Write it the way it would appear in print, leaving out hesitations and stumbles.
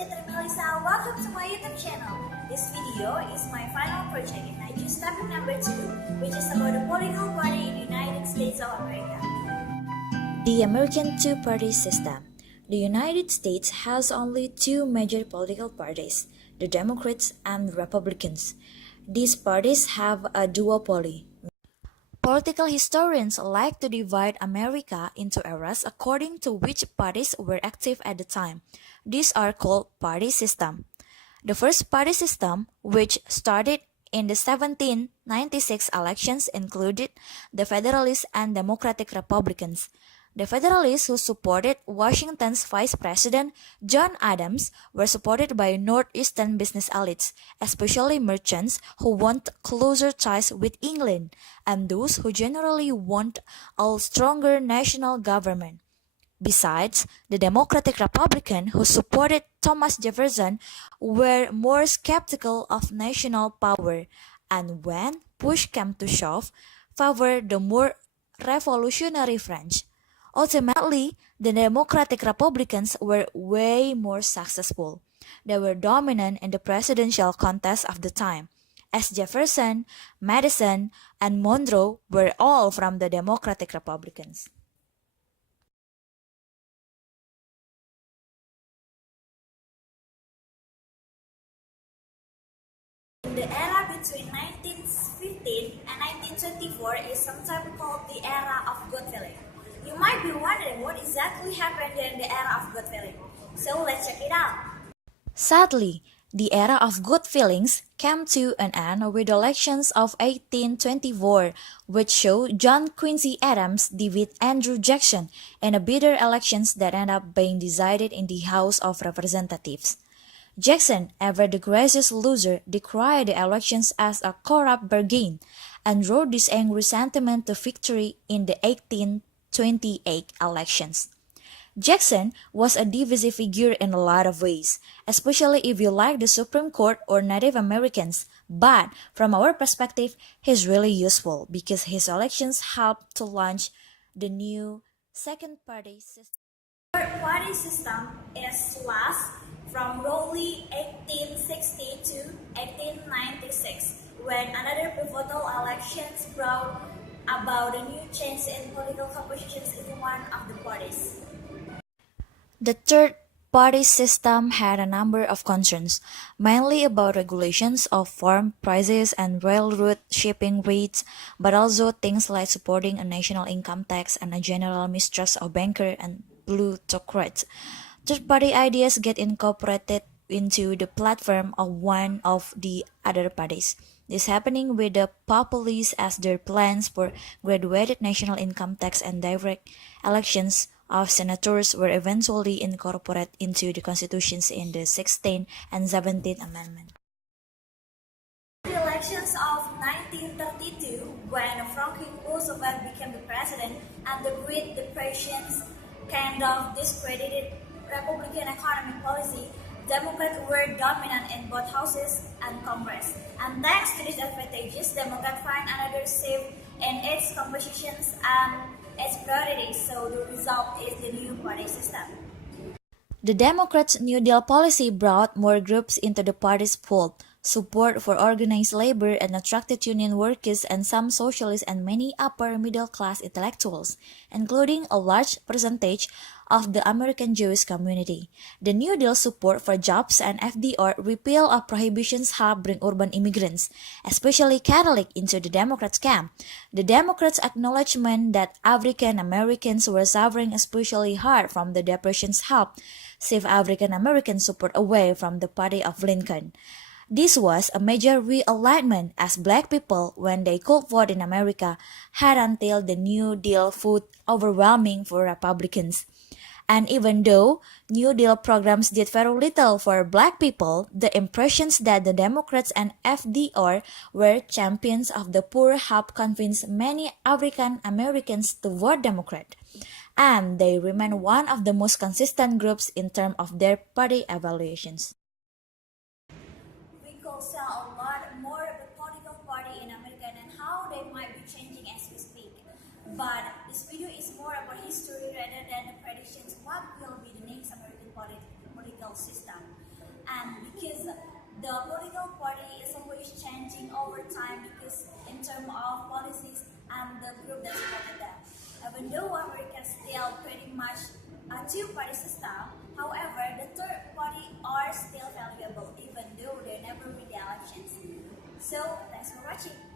Ircha Tri Meilisa. Welcome to my YouTube channel. This video is my final project and I choose topic number 2, which is about the political party in the United States of America. The American two-party system. The United States has only two major political parties, the Democrats and Republicans. These parties have a duopoly. Political historians like to divide America into eras according to which parties were active at the time. These are called party system. The first party system, which started in the 1796 elections, included the Federalists and Democratic Republicans. The Federalists, who supported Washington's Vice President John Adams, were supported by northeastern business elites, especially merchants who want closer ties with England, and those who generally want a stronger national government. Besides, the Democratic Republican, who supported Thomas Jefferson, were more skeptical of national power, and when push came to shove, favored the more revolutionary French. Ultimately, the Democratic Republicans were way more successful. They were dominant in the presidential contest of the time, as Jefferson, Madison, and Monroe were all from the Democratic Republicans. The era between 1915 and 1924 is sometimes called the era of good feeling. You might be wondering what exactly happened during the era of good feeling. So let's check it out. Sadly, the era of good feelings came to an end with the elections of 1824, which showed John Quincy Adams defeat Andrew Jackson in a bitter elections that ended up being decided in the House of Representatives. Jackson, ever the gracious loser, decried the elections as a corrupt bargain and rode this angry sentiment to victory in the 1828 elections. Jackson was a divisive figure in a lot of ways, especially if you like the Supreme Court or Native Americans, but from our perspective, he's really useful because his elections helped to launch the new second party system. The third party system is last from roughly 1860 to 1896, when another pivotal elections brought about a new change in political compositions in one of the parties. The third party system had a number of concerns, mainly about regulations of farm prices and railroad shipping rates, but also things like supporting a national income tax and a general mistrust of bankers and plutocrats. Third-party ideas get incorporated into the platform of one of the other parties. This happening with the populists as their plans for graduated national income tax and direct elections of senators were eventually incorporated into the constitutions in the 16th and 17th Amendment. The elections of 1932, when Franklin Roosevelt became the president and the Great Depression kind of discredited Republican economic policy, Democrats were dominant in both houses and Congress. And thanks to these advantages, Democrats find another shape in its compositions and its priorities, so the result is the new party system. The Democrats' New Deal policy brought more groups into the party's fold. Support for organized labor and attracted union workers and some socialists and many upper-middle-class intellectuals, including a large percentage of the American Jewish community. The New Deal support for jobs and FDR repeal of prohibitions helped bring urban immigrants, especially Catholic, into the Democrats' camp. The Democrats' acknowledgement that African Americans were suffering especially hard from the Depression's helped shift African American support away from the party of Lincoln. This was a major realignment as black people, when they could vote in America, had until the New Deal vote overwhelming for Republicans. And even though New Deal programs did very little for black people, the impressions that the Democrats and FDR were champions of the poor helped convince many African Americans to vote Democrat. And they remain one of the most consistent groups in terms of their party evaluations. We could sell a lot more of the political party in America and how they might be changing as we speak. But this video is more about history rather than the predictions what will be the next American political system. The political party is always changing over time because in terms of policies and the group that supported them. Even though America still pretty much a two-party system, however, the third party are still valuable even though they never win the elections. So, thanks for watching.